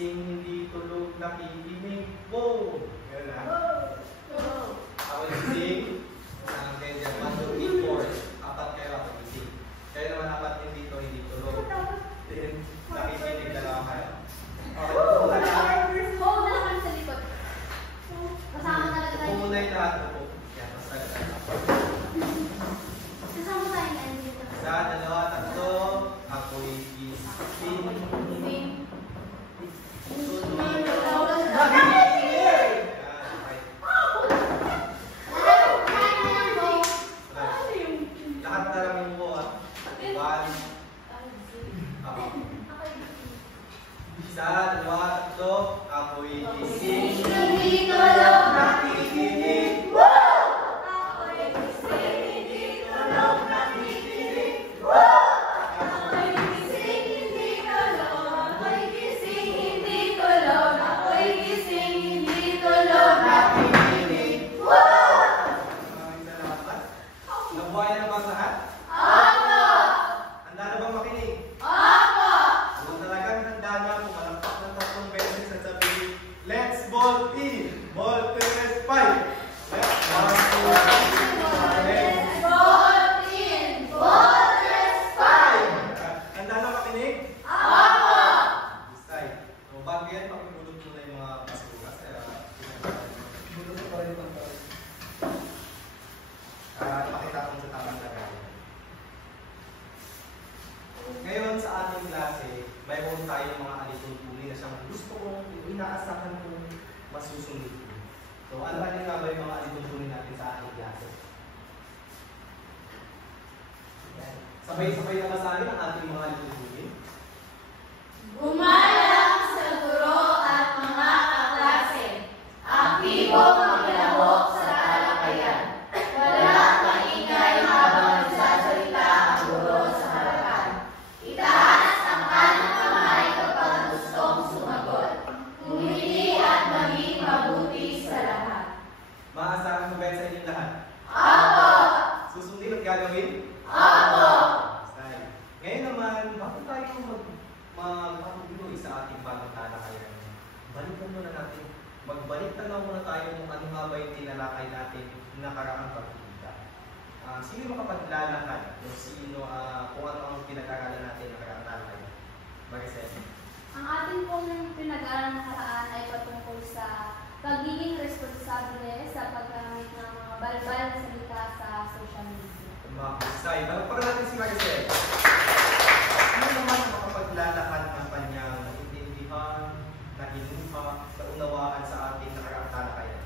nakikigising, hindi tulog, nakikinig. Wow! Ganun na. Ako gising. Then, 1, 2, 3, 4. Apat kayo ako gising. Kayo naman apat hindi to, hindi tulog. Then, nakikinig na lang kayo. Okay, hold na lang sa likod. Kasama talaga tayo. Muna yung lahat ko. Yan, mas talaga. Kasama tayo na dito. Isa, dalawa, tatlo. Ako'y gising. Lahat na lang yung buhat. Isa, dalawa, tatlo. Ako'y gising. Hindi tulog. Nakikinig. Ako'y gising. Hindi tulog. Nakikinig. Ako'y gising. Hindi tulog. Ako'y gising. Hindi tulog. Ako'y gising. Hindi tulog. Nakikinig. Maraming salamat. Nabuhay na ba ang lahat? Opo! Handa na bang makinig? Opo! Kung talagang handa na, pumalakpak ng 3 beses at sabihin, let's ball in! Ball press 5! Let's ball in! Ball in! Ball press 5! Handa na makinig? Opo! Isay. So, bago yan, pakibulot mo na yung mga basura. Bulot mo pa rin ito. Pakita ko sa tamang lagay. Ngayon sa ating klase, mayroon tayong mga alituntunin na siyang gusto kong inaasahan kong masusunod ko. So, ano nga ba yung mga alituntunin natin sa ating klase? Sabay-sabay na masahin ang ating mga alituntunin. Gumalang sa guro at mga kaklase. Aktibo maglahok sa talakayan. Walang maingay habang nagsasalita ang guro sa harapan. Itaas ang kanang kamay kapag gustong sumagot. Humili at maging mabuti sa lahat. Maasahan mo ba sa inyong lahat? Opo! Susundin at gagawin? Opo! Ngayon naman, bago tayo magpapatuloy sa ating pagtalakayan, balikan muna natin, magbalik tanaw muna tayo kung ano nga ba yung tinalakay natin nakaraang pagkikita. Sino makapaglalakad? Sino, kung ano ang pinag-aralan natin nakaraang talakay? Maricel? Ang ating pong pinag-aaral nakaraan ay patungkol sa pagiging responsable sa paggamit ng mga balbal na salita sa social media. Mahusay. Para natin si Maricel. Sino naman ang makapaglalakad ng kanyang naintindihan, nahinuha, naunawaan sa ating nakaraang talakayan?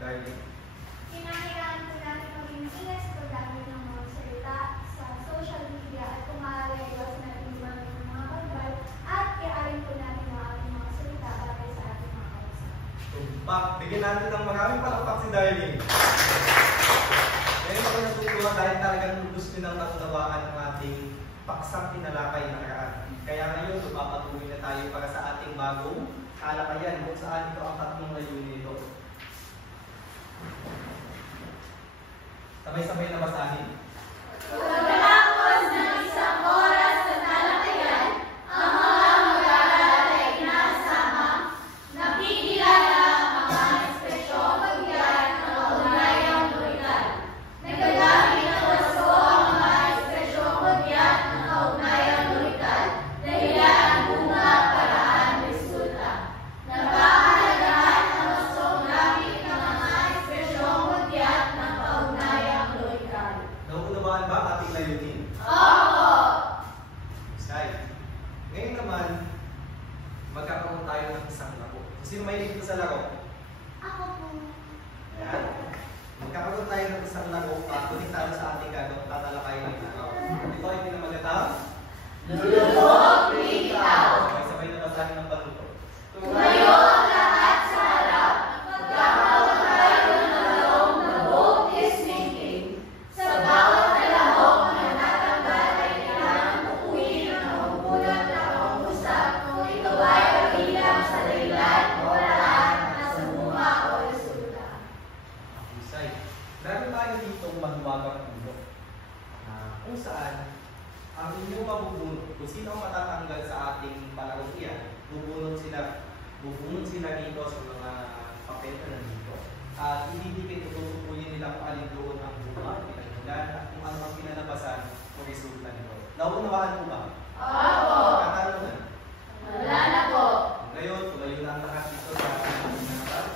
Darling? Kinakailangan po natin maging ingat sa paggamit ng mga salita sa social media at kung maaari ay iwas natin gumamit ng mga balbal at iarin po natin ang ating mga salita bagay sa ating mga kausap. Tumpak. Bigyan natin ng maraming palakpak si Darling. Ngayon ako natutuwa dahil talagang gusto nang naunawaan ang ating paksang tinalakay nakaraan. Kaya ngayon, papatuloy na tayo para sa ating bagong talakayan kung saan ito ang tatlong layunin nito. Sabay-sabay na basahin. Pagkatapos ng isang oras sa talakayan, ang mga mag-aaral ay inasama, nakikilala ang mga espesyong pagbiyak ng kaunayang loikal. Nagagamit ng wasto ang mga espesyong pagbiyak ng kaunayang loikal, dahilan, bunga, paraan, resulta. Napahalagahan ang wastong gamit ng mga espesyong pagbiyak ng kaunayang loikal. Nauunawaan ba ang ating layunin? Opo! Sky. Ngayon naman, magkakaroon tayo ng isang laro. Sino may dito sa laro? Ako po. Ayan. Magkakaroon tayo ng isang laro tuloy tayo sa ating gagawang tatalakayan ng araw. Ito ay pinamagatang Lulubog bitaw. sabay-sabay na basahin ng baluto. Tumayo ang lahat sa harap. Magkakaroon tayo ng larong na boat is sinking. Sa bawat kalahok na natatanggal ay kailangan tukuyin ang mahupulot na pangungusap kung ito ay kabilang sa dahilan o paraan na sa bunga o resulta. Husay. Meron tayo dito magwagang ulo. Kung saan ang inyong mabubunot, kung sino ang matatanggal sa ating bubunot sila dito sa mga papel na nandito. At ididikit o tutukuyin nila kung alin doon ang bunga, pinagmulan, at kung ano ang pinalabasan o resulta nito. Naunawaan mo ba? Opo. Katanungan. Wala na po. Ngayon, tuloy na ang lahat dito sa ating pinangaral.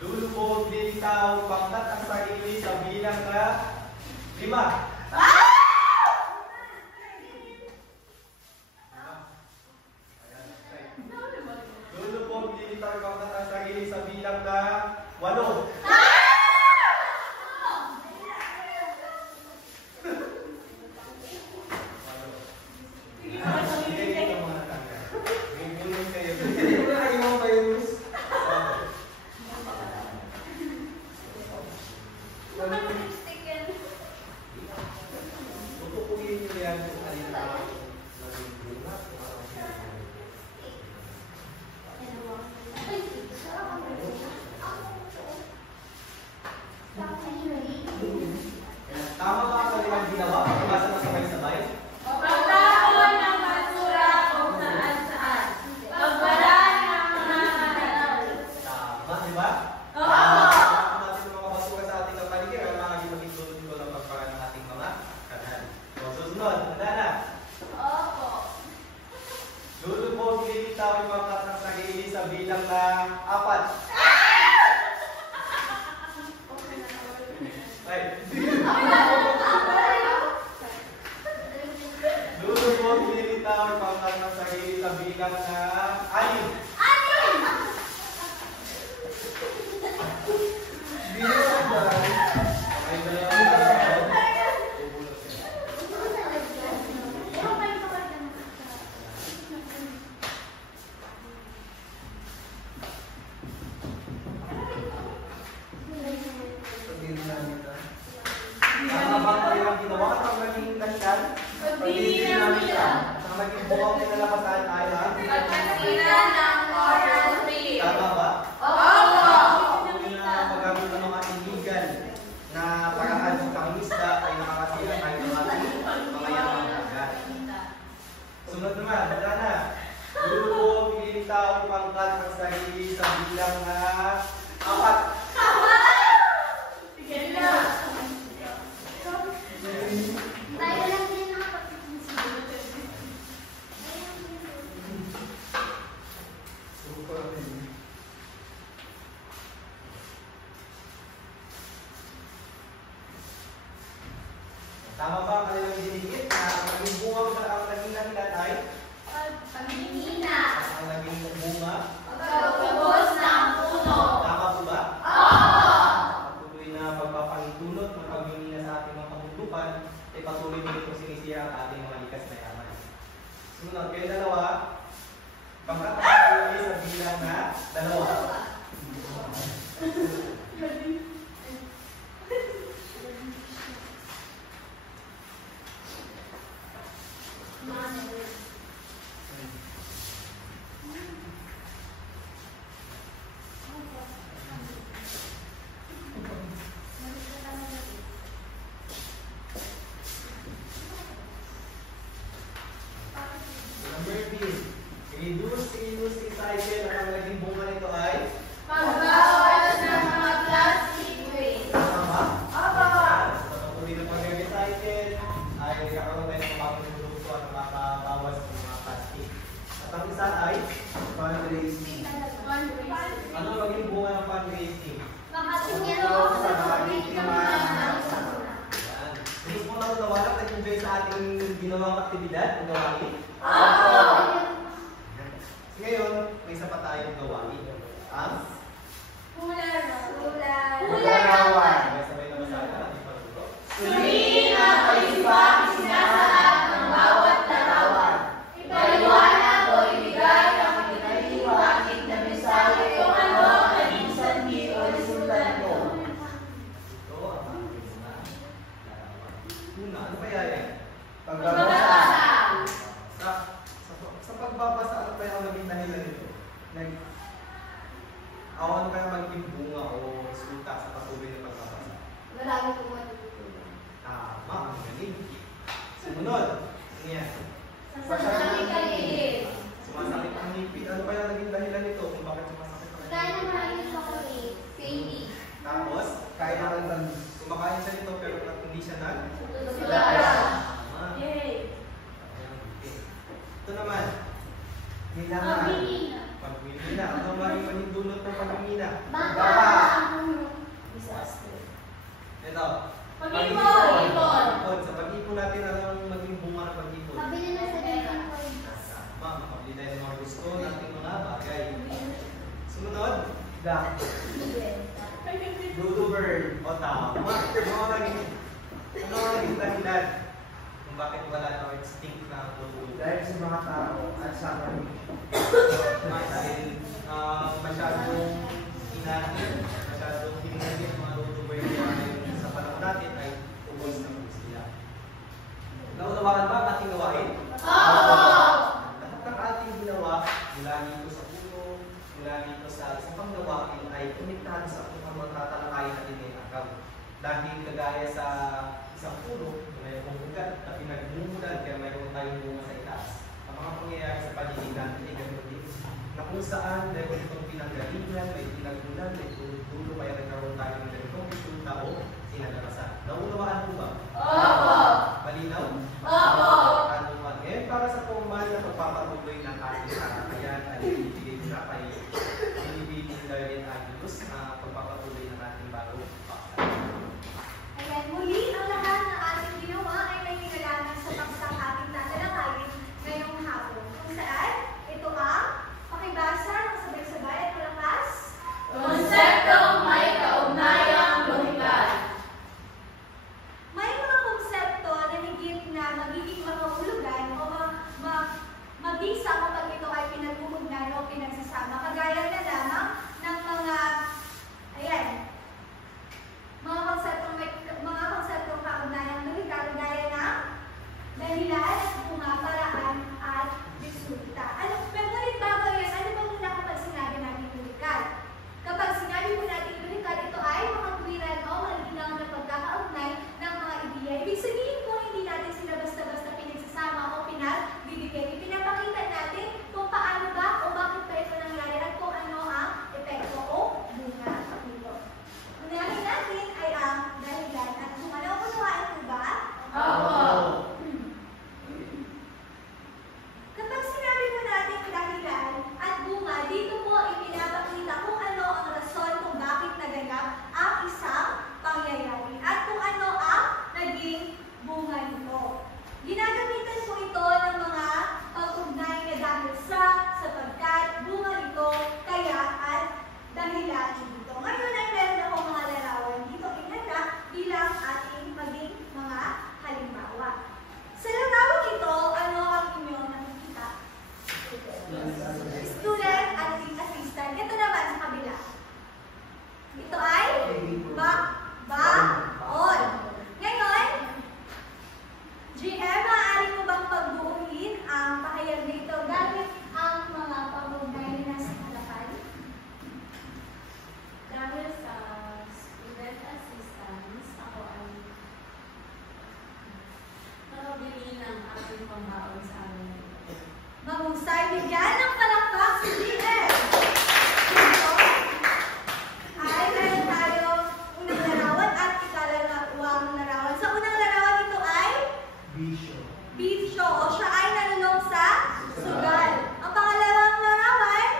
Lulubog, lilitaw, pangkat ang sarili sa bilang na 5. Lulubog, lilitaw, pangkat ang sarili sa bilang na 8. Tama ba ang kanilang ginawa? Pagbasa ng sabay-sabay? Pagtapon ng basura kung saan-saan. Pagbalaan ng mga kanal. Tama, di ba? Oo. Pagtapon natin ng mga basura sa ating kapaligiran, mga maging dito ng pagparaan ng ating mga kanal. So, susunod, handa na. Opo. Lulubog, lilitawin pangkat ng sarili sa bilang na 4. Lulubog, lilitawin pangkat ng sarili sa bilang na 6. Tama ba ang kanilang ginawa at ang naging dahilan? Pagdidinamita. Ang naging buwang pinalabasan ay ang Pagkasira ng oral free. tama ba? Opo. Yung na paggamit ng mga illegal na paraan ng pangingisda ay nakakasira tayo ng ating pangayamang dagat. Sunod naman, wala na. Lulubog, lilitaw, pangkat ang sarili sa bilang na 4. Sige na. Tayo lang din nakapagpipinsip. Tama ba ang kanilang dinigit na ang naging bunga sa ang naging dahilan ay Pangingina. ang naging bunga? Pagkabos ng puno. Tama po ba? Opo. Patuloy na pagpapahintulot ng pagmimina sa ating mga kabundukan ay patuloy din itong sinisira ang ating mga likas na yaman. Sunod, kayo dalawa, pagkakasali sa bilang na 2. Number B, reduce recycle ang naging bunga nito ay Pagbawas ng mga plastic waste. tama? Opo. Sa patuloy ng pag-recycle ay kakaroon tayo ng bagong produkto at makabawas ng mga plastic. At ang isa ay fundraising. Ano ang maging bunga ng fundraising? Makatulong sa pagkikima ng sakuna. Yan. Gusto mo na nawala nag-enjoy sa ating ginawang aktibidad, ang gawain? Opo. Ngayon, may isa pa tayong gawain. Ang Larawan. sabay na masabi natin pagluto. Suriin ang kaisipang sinasaad ng bawat larawan. Ipaliwanag o ibigay ang pinaliwanag na mensahe kung ano ang naging sanhi o resulta nito. Ito ang ating mga larawan. Una, ano kaya yan? Pagbabasa. Sa pagbabasa, ano kaya ang naging dahilan nito? Ano kaya magiging bunga o resulta sa patuloy na pagbabasa? Marami pong matututunan. Tama, ang galing. Sumunod. Ano yan? Sasakit ka liit. Sumasakit ang ngipin. Ano kaya naging dahilan nito kung bakit sumasakit ang Dahil ngipin? maraming chocolate. Baby. Tapos, Kaya ng tamis. kumakain siya nito pero hindi siya Sugar. Tama. Yay. Ayan, ngipin. Ito naman, Kailangan. pagmimina. Ano ang maging dulot ng pagmimina? Baka. Disaster. Ito. Pag-ipon. Pag-ipon. Sa pag-ipon natin, ano ang maging bunga ng pag-ipon? Mabili na sa Bitcoin. Tama, makabili tayo ng mga gusto nating mga bagay. Sumunod. Black. Dodo bird. O tama. Ano ang naging dahilan kung bakit wala na extinct na dodo bird? Dahil sa mga tao at sa kami. Dahil masyadong hinahingin yung mga dodo bird na sa panahon natin ay ubos na ubos sila. Naunawaan ba ang ating gawain? Lahat ng ating ginawa, mula dito sa puno, mula dito sa isang panggawain ay konektado sa ating mga tatalakayin natin ngayong araw. Dahil kagaya sa isang puno, mayroong ugat na pinagmumulan kaya mayroon tayong bunga sa itaas. Ang mga pangyayari sa paligid natin ay ganoon din. Na kung saan mayroon itong pinanggalingan, may pinagmulan, may tulog-tulo, kaya nagkaroon tayo ng ganitong resulta o sinalabasan. Naunawaan mo ba? Malinaw? Ano man. Ngayon, para sa formal na pagpapatuloy ng ating talakayan ay binibigay ko na kay Binibigay Darlene Aguilos na pagpapatuloy ng ating bago paksa. Ayan, muli ang lahat ng ating ginawa ay may kinalaman sa paksang ating tatalakayin ngayong hapon. Kung saan, ito ang pakibasa ng sabay-sabay at malakas. Konseptong may kaugnayang lohikal. May mga konsepto na higit na magiging makahulugan o mabisa kapag ito ay pinagmumugnan o pinagsasama. Kagaya na lamang ng mga konseptong kaugnayang lohikal, kagaya ng dahilan, bunga, paraan, at resulta. Pero ngunit bago yan, ano ba muna kapag sinabi natin lohikal? Kapag sinabi mo natin lohikal, ito ay mga tuwiran o malinaw na pagkakaugnay ng mga ideya. Ibig sabihin po, hindi natin sila basta-basta pinagsasama o pinagbibigay. Ipinapakita natin kung paano ba o bakit ba ito nangyari at kung ano ang epekto o bunga nito. Unahin natin ay ang dahilan at kung ano ang unawaan po ba? Kapag sinabi mo natin dahilan at bunga, dito po ipinapakita kung ano ang rason kung bakit naganap ang isang pangyayari at kung ano ang naging bunga nito. Ginagamitan po ito ng mga pag-ugnay na dahil sapagkat, bunga nito, kaya at dahilan dito. Ngayon ay meron ako mga larawan dito inhanda bilang ating maging mga halimbawa. Sa larawan ito, ano ang inyong nakikita? Student at assistant. Ito naman sa kabila. Ito ay baon. Ngayon, GM, maaari mo bang pagbuuin ang pahayag nito gamit ang mga pag-ugnay na nasa harapan? Dahil sa student assistance, ako ay nakabili ng aking pambaon sa amin. Mahusay, bigyan ng palakpak si GM! Dito ay meron tayo unang larawan at ikalawang larawan. Sa unang larawan ito ay Bisyo. bisyo o siya ay nalulong sa sugal. Ang pangalawang larawan,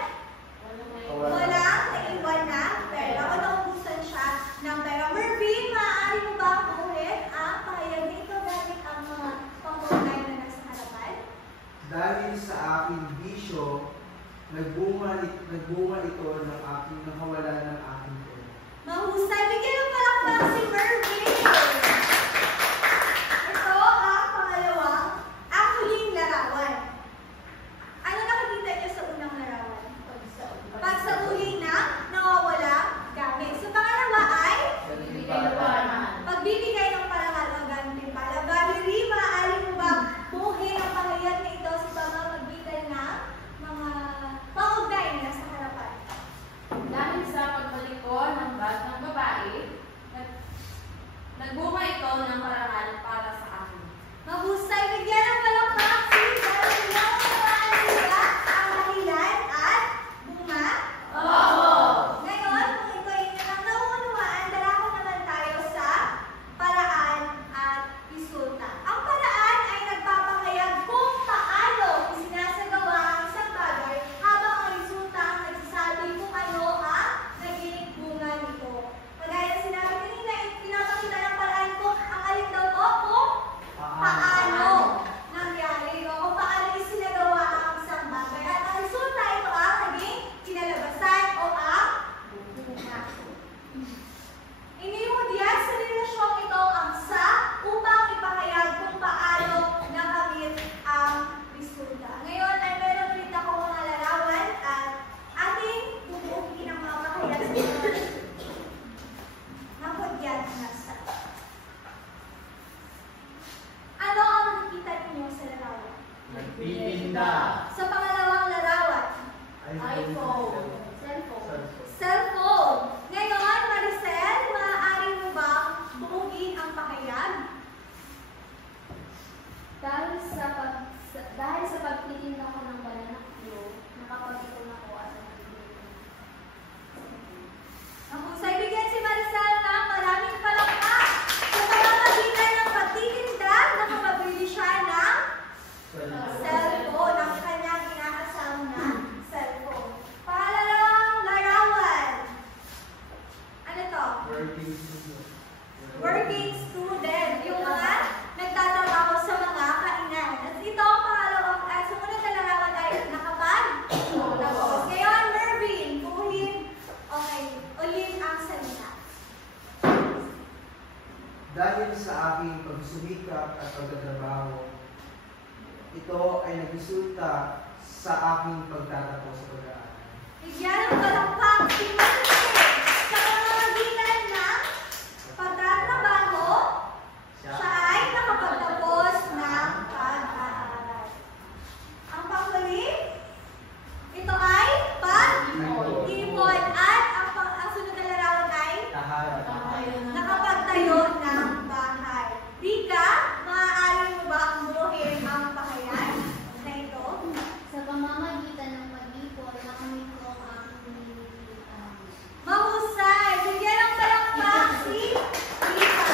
walang naiwan na pera o naubusan siya ng pera. Mervin, maaari mo ba buuin ang pahayag nito gamit ang mga pang-ugnay na nasa harapan? Dahil sa aking bisyo, nagbunga ito ng aking nakawalan ng aking pera. Mahusay, bigyan ng palakpak si Mervin! Ito ang pangalawang, ang huling larawan. Ano nakikita niyo sa unang larawan? Pag sa huli na, nawawala gamit. Sa pangalawa ay pagbibigay ng parangal ng gamit pala. Valerie, maaari mo ba buuin ang pahayag na ito sa pamamagitan ng mga pang-ugnay na nasa harapan? Dahil sa pagtitipad ng babae, nagbunga ito ng parangal para sa akin. Mahusay, bigyan ng palakpak si Dalawa nila ang dahilan at bunga. Oo! Ngayon, kung ito ay nilang nauunawaan, darako naman tayo sa paraan at resulta. Ang paraan ay nagpapahayag kung paano isinasagawa ang isang bagay habang ang resulta ang nagsasabi kung ano ang naging bunga nito. Kagaya na sinabi kanina, pinapakita ng paraan kung ang alin daw po kung paano nangyari o kung paano isinagawa ang isang bagay. At ang resulta, ito ang naging kinalabasan o ang bunga. Iniudyas sa relasyong ito ang sa upang ipahayag kung paano nakamit ang resulta. Ngayon ay meron ulit ako mga larawan at ating bubuukin ang mga pahayag sa mga nakudyas na sa. Ano ang nakikita ninyo sa larawan? Nagtitinda. Sa pangalawang larawan, iPhone. cellphone. Cellphone. Ngayon, Maricel, maaari mo bang buugin ang pahayag? Dahil sa pagtitinda ko ng bananakyo, nakapag-ipon ako at nagtitinda. Mahusay, bigyan si Maricel ng maraming palakpak. Sa pamamagitan ng pagtitinda, nakapabili siya ng cellphone, ang kanyang inaasam na cellphone. Pangalawang larawan. Ano to? Working student. Yung mga nagtatrabaho sa mga kainan. At ito ang pangalawang, sumunod na larawan ay nakapag-tapos. Ngayon, Mervin, ulin ang salita. Dahil sa aking pagsumikap at pagtatrabaho, ito ay nagresulta sa aking pagtatapos sa pag-aaral. Bigyan ng palakpak si Maricel. Sa pamamagitan ng pagtatrabaho, siya ay nakapagtapos ng pag-aaral. Ang panghuli, ito ay pag-ipon at ang sunod na larawan ay nakapagtayo ng bahay. Rika, maaari mo ba ang buuhin ang pahayag na ito? Sa pamamagitan ng pag-ipon, nakamit ko ang pinilitan. Mahusay! Bigyan ng palakpak si Rika.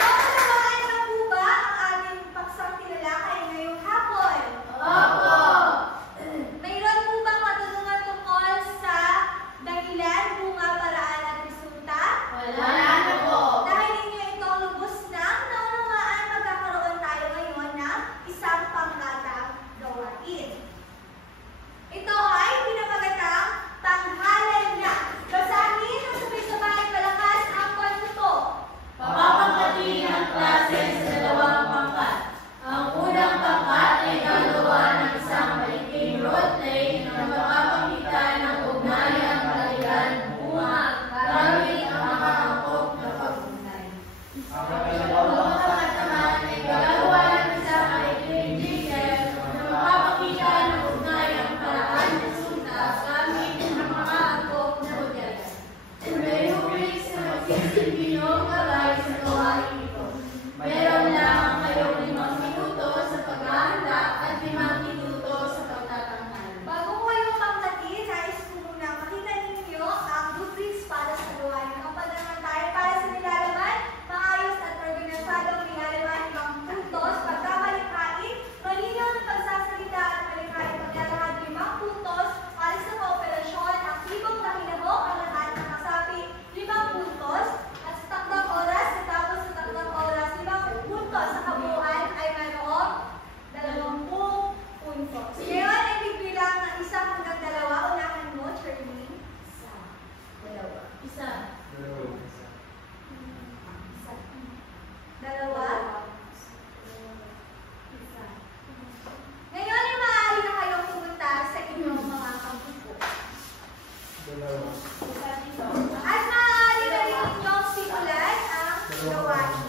Naunawaan na po ba ang ating paksang tinalakay ngayong hapon? Opo! Mayroon po bang matulungan tungkol sa dahilan, bunga, paraan at resulta? Wala na po! Dahil ninyo itong lubos na naunawaan, magkakaroon tayo ngayon ng isang pangkatang gawain. Ito ay pinamagatang tanghalan na. Basahin ang sabay-sabay malakas ang pagtuto. Papapagpati ng klase sa dalawang pangkat. Ang unang pangkat ay gagawa ng isang maliking roleplay na magpapakita ng ugnayang kailan bunga gamit ang mga angkop na pag-ugnay. Ang pangalawang pangkat naman ay gagawa ng isang maliking jigsaw na magpapakita ng ugnayang paraan ng resulta gamit ang mga angkop na pagyayan. May rubrics na magsisilbihong gabay sa gawain ito. Meron lang kayong 5 minuto sa paghahanda at 5 minuto sa pagtatanghal. Bago ko kayong pangkatin, nais ko muna makita ninyo ang rubrics para sa gawain. Kapag naman tayo para sa nilalaman, maayos at organisadong nilalaman ng puntos, pagkamalikhain, malinaw na pagsasalita at malikhain paglalahad 5 puntos para sa kooperasyon, aktibong nakinabok ang lahat ng kasapi 5 puntos, at sa takdang oras, tapos sa takdang oras 5 puntos. Sa kabuuan ay mayroong 20 puntos. Ngayon ay bigbilang ng 1 hanggang 2. Unahan mo, Charlene. Isa. Dalawa. Ngayon ay maaari na kayong pumunta sa inyong mga kampupo. At maaari na rin inyong simulan ang gawain.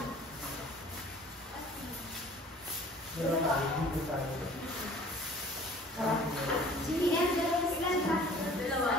Si Angela, sila Dalawa.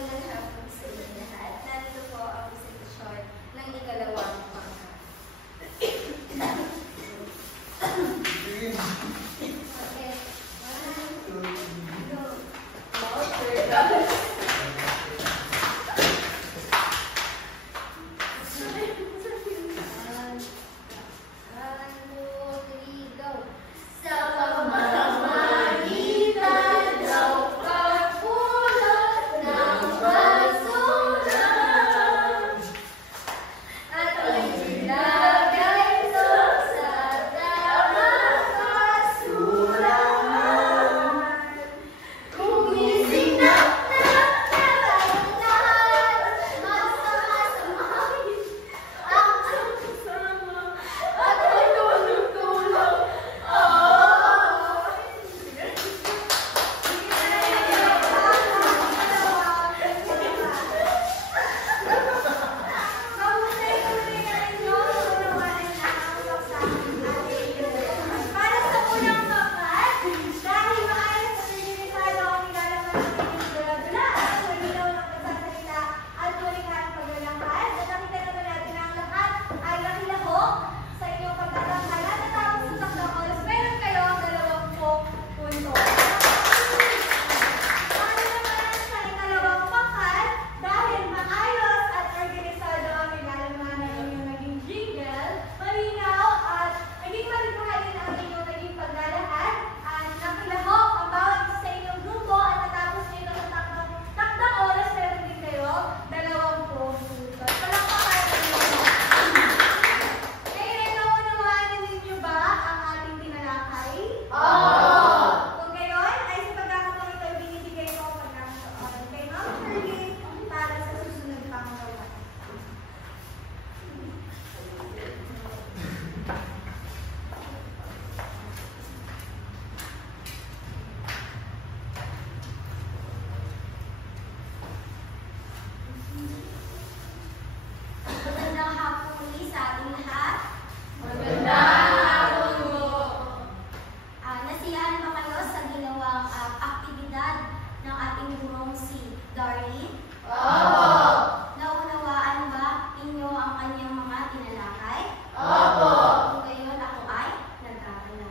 Magandang hapon sa inyo lahat. Narito po ang presentasyon ng ikalawang pangkat. Okay. 1, 2, 3, go. Sa pamamagitan ng pagpulot ng basura at ilagay ito sa tamang basurahan. Gumising na tayong lahat, magsama-samahin ang sama at tulong-tulong. Para sa unang papat, dahil maayos at limitado ang nilalaman ng inyong dula-dula at malinaw ng pagsasalita at tuwing-harang paglalakad, at nakita naman natin na ang lahat ay nakilahok sa inyong pagtatanghala. Natapos ng tatlong oras, meron kayo ang 20 punto. Para naman sa ikalawang pakat, dahil maayos at organisado ang nilalaman ng inyong naging jingle, malinaw at naging malighain ang inyong naging paglalahad, at nakilahok ang bawat isa sa inyong grupo at natapos nito sa takdang oras, meron din kayo 20 punto. Palakpakan ninyo. Ngayon, naunawaan ninyo ba ang ating tinalakay? Kung gayon, ay sa pagkakataon ito, binibigay ko ang pagkakataon kay Ma'am Shirley para sa susunod pang gawa. Magandang hapon muli sa ating lahat. Nasiyahan ba kayo sa ginawang aktibidad ng ating gurong si Darlene? Naunawaan ba inyo ang kanyang mga tinalakay? Kung gayon, ako ay nagkakala.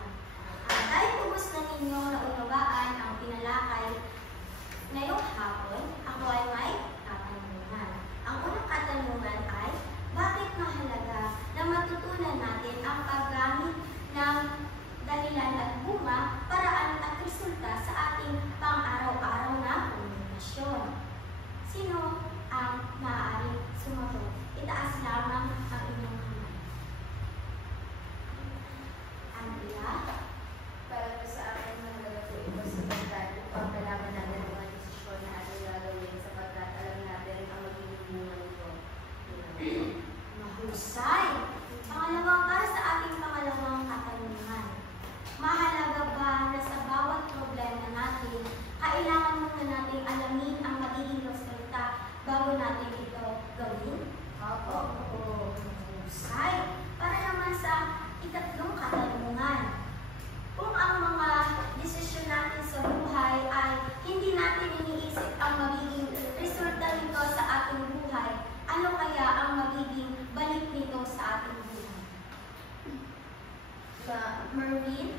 Dahil kubos na ninyong naunawaan ang tinalakay ngayong hapon, ako ay may katanungan. Ang unang katanungan ay, bakit mahalaga na matutunan natin ang paggamit ng dahilan at bunga, paraan at resulta sa ating pang-araw-araw na komunikasyon? Sino ang maaaring sumagot? Itaas lamang ang inyong kamay. Andrea? Para po sa akin, mahalaga po ito sa pagkat upang malaman natin ang mga desisyon na ating gagawin sapagkat alam natin ang magiging bunga nito. Mahusay! Pangalawa, para sa ating pangalawang katanungan. Mahalaga ba na sa bawat problema natin, kailangan muna nating alamin ang magiging resulta bago natin ito gawin? Mahusay! Para naman sa ikatlong katanungan. Kung ang mga desisyon natin sa buhay ay hindi natin iniisip ang magiging resulta nito sa ating buhay, ano kaya ang magiging balik nito sa ating buhay? Mervin?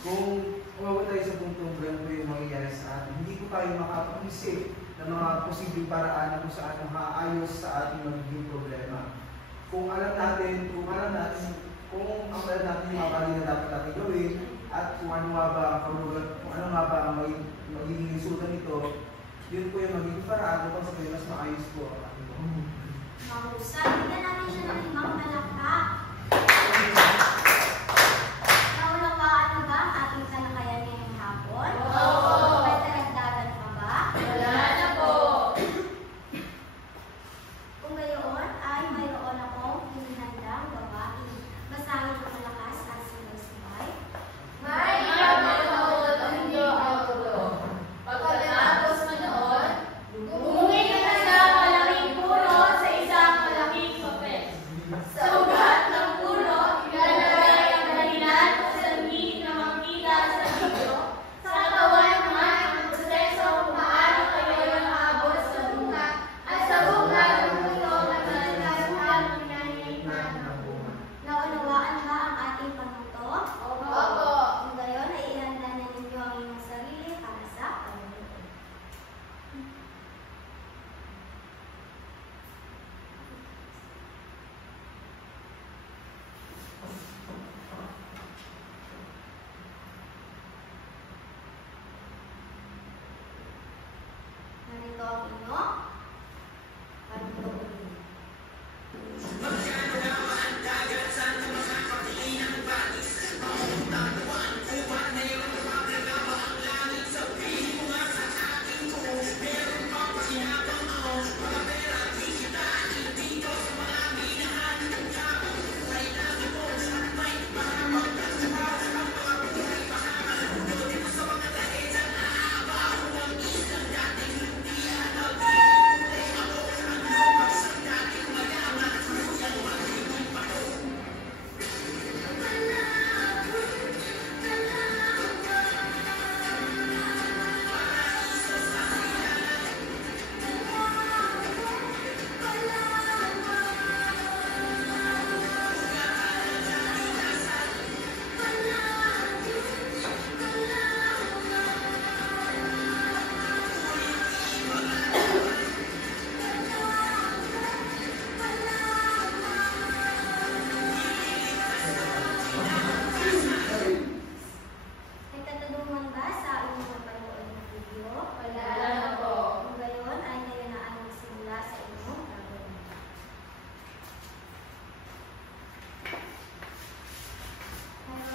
Kung umabot tayo sa puntong ganito yung mangyayari sa atin, hindi ko tayo makapag-isip ng mga posibleng paraan na kung saan maayos sa ating magiging problema. Kung alam natin kung alam natin yung mga bagay na dapat natin gawin, at kung ano nga ba ang magiging resulta nito, yun po yung magiging paraan upang sa mas maayos po ang ating buhay. Mahusay. Bigyan natin siya ng 5 palakpak. Naunawaan niyo ba ang ating talakayan ngayong hapon? May karagdagan pa ba? Wala na po! Kung gayon, ay mayroon akong hinihandang gawain. Basahin ko malakas at sabay-sabay. May pagmanood ang iyo ang ulo. Pagkatapos manood, bumungit ka sa malaking puno sa isang malaking papel. Sa ugat ng puno, ilalagay ang dahilan kung saan na makita sa video. ang inyong pagtutuloy.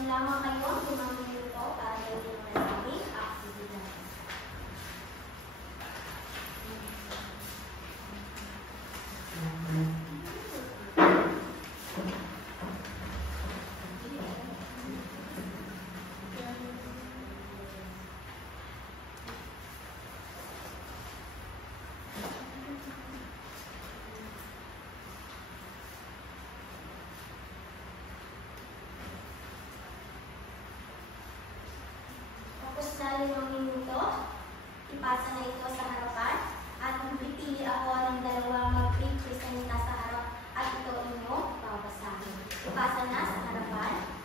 Lamang kayo, 5 minuto para yung maraming aktibidad. Tapos na 5 minuto, ipasa na ito sa harapan at pipili ako ng 2 mag-presenta sa harap at ito inyong babasahin. Ipasa na sa harapan.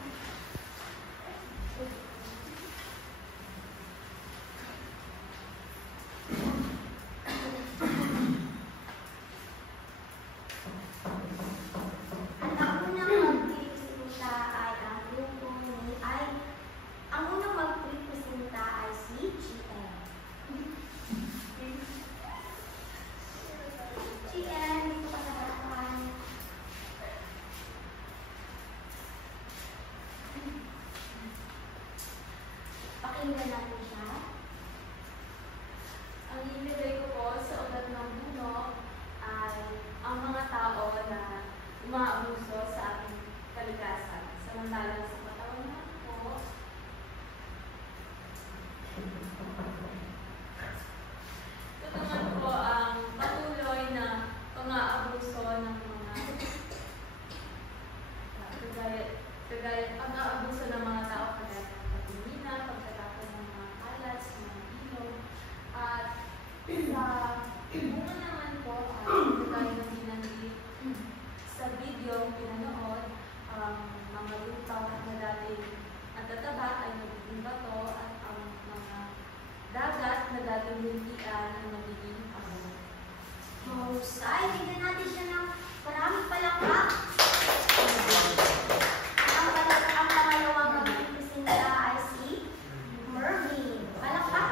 Ang unang magpresenta ay si GN. GN, dito ka sa harapan. Pakinggan natin siya. Ang ilibay ko po sa ugat ng puno ay ang mga tao na umaabuso sa ating kalikasan. Samantalang sa katawan na po, ito naman po ang patuloy na pang-aabuso ng mga kagaya pang-aabuso ng mga tao kagaya ng pagmimina, pagtatapon ng mga kalat sa mga ilog, at sa bunga naman po ay kagaya ng binanggit sa video pinanood, mga lupa na dati natataba ay nagiging bato at ang mga dagat na dating lintian ay nagiging abo. Mahusay, tignan natin siya ng maraming palakpak. Ang pangalawang magpresenta ay si Mervin. Palakpak.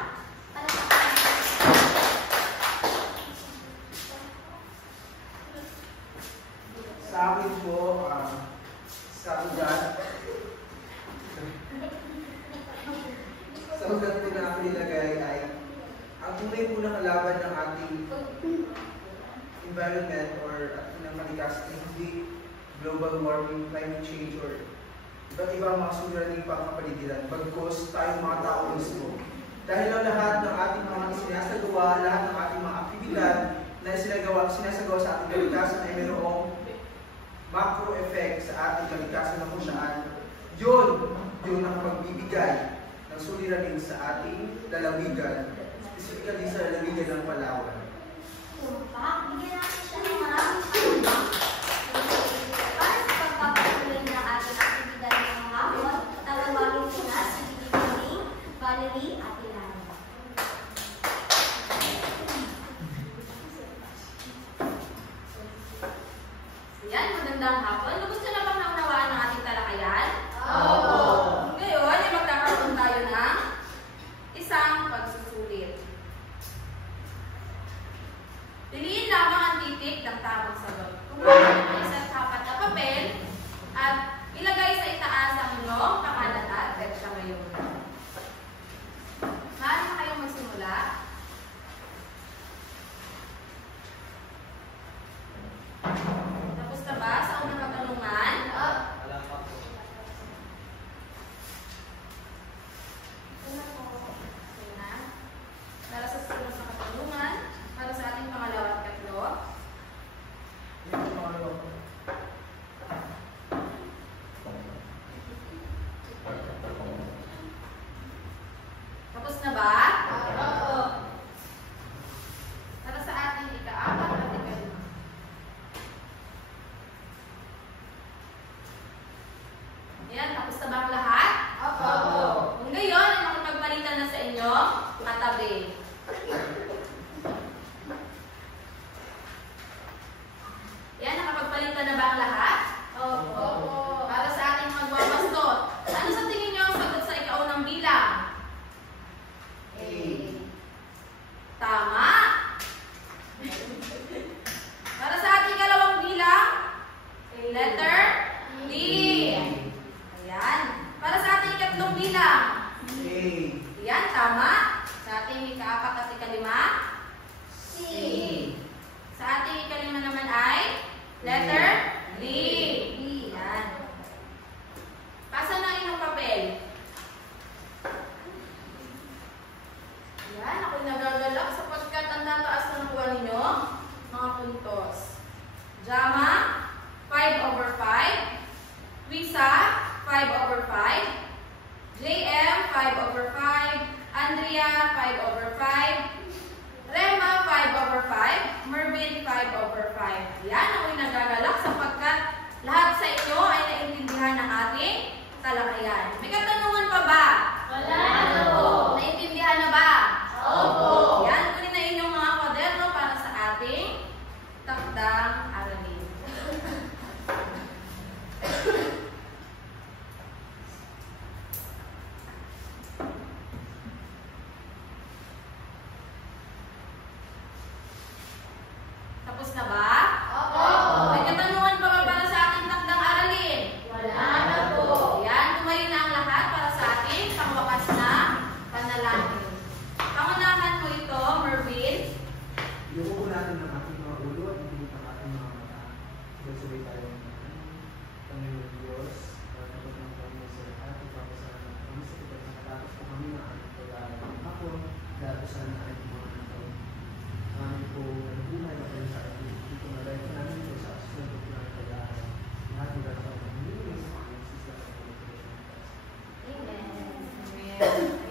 Palakpak. Sa akin po, sa ugat po na ako nilagay ay ang tunay po na kalaban ng ating environment or ating ng kalikasan ay hindi global warming, climate change, or iba't ibang mga suliraning pangkapaligiran. Bagkos tayong mga tao mismo. Dahil ang lahat ng ating mga sinasagawa, lahat ng ating mga aktibidad na sinasagawa sa ating kalikasan ay mayroong macro effect sa ating kalikasan na kung saan yun ang pagbibigay ng suliranin sa ating lalawigan, specifically sa lalawigan ng Palawan. Tumpak, bigyan natin siya ng maraming palakpak. Para sa pagpapatuloy ng ating aktibidad ng hapon, tawagin ko na si Bibining Valerie Atilano. Yan, magandang hapon. Gusto na bang naunawaan ng ating talakayan? Opo. Ngayon ay magkakaroon tayo ng isang pagsusulit. ang tamang sagot. Kumuha ng isa't apat na papel at ilagay sa itaas ang inyong pangalan at petsa ngayon. Maaari na kayong magsimula. Tapos na ba sa unang katanungan? Wala pa po. Okay na. Para sa susunod na katanungan, para sa ating pangalawa at tatlo. Tapos na ba? Oo. Para sa ating ika-apat at ika-lima. Ayan, tapos na ba ang lahat? Oo. Kung gayon, ay makipagpalitan na sa inyo, katabi. Yan, nakapagpalitan na ba ang lahat? Opo. Para sa ating magwawastot, ano sa tingin niyo ang sagot sa ikaunang bilang? Tama! Para sa ating ikalawang bilang, letter D. Ayan. Para sa ating ikatlong bilang, ayan, tama. Sa ating ika-apat at ika-lima, C. sa ating ika-lima naman ay letter D. Ayan. Pasa na inyong papel. Ayan, ako'y nagagalak sapagkat ang tataas na nakuha ninyo, mga puntos. Jama, 5/5. Wisa, 5/5. JM, 5/5. Andrea, 5/5. Rema, 5/5. Mervin, 5/5. Ayan, ako'y nagagalak sapagkat lahat sa inyo ay naintindihan ng ating talakayan. May katanungan pa ba? Wala na po. Naintindihan na ba? Opo. Yan, kunin na inyong mga kwaderno para sa ating takdang aralin. Tapos na ba? Opo. May katanungan pa ba para sa ating takdang aralin? Wala na po. Yan, tumayo na ang lahat para sa ating pangwakas na panalangin. Pangunahan mo ito, Mervin. Iuupo natin ang ating mga ulo at ipilit ang ating mga mata. Sabay-sabay tayo. Panginoon Diyos, pagkakot ng kami sa lahat, ipapasalamat kami sa kapag nakatapos po kami ng ating pag-aaral ng hapon, dahil sa ating mga anak. Kami po nagbuhay na kayo sa ating dito na life namin po sa asunod po ng pag-aaral. Lahat ng dapat ng Panginoon sa Panginoon sa Amen.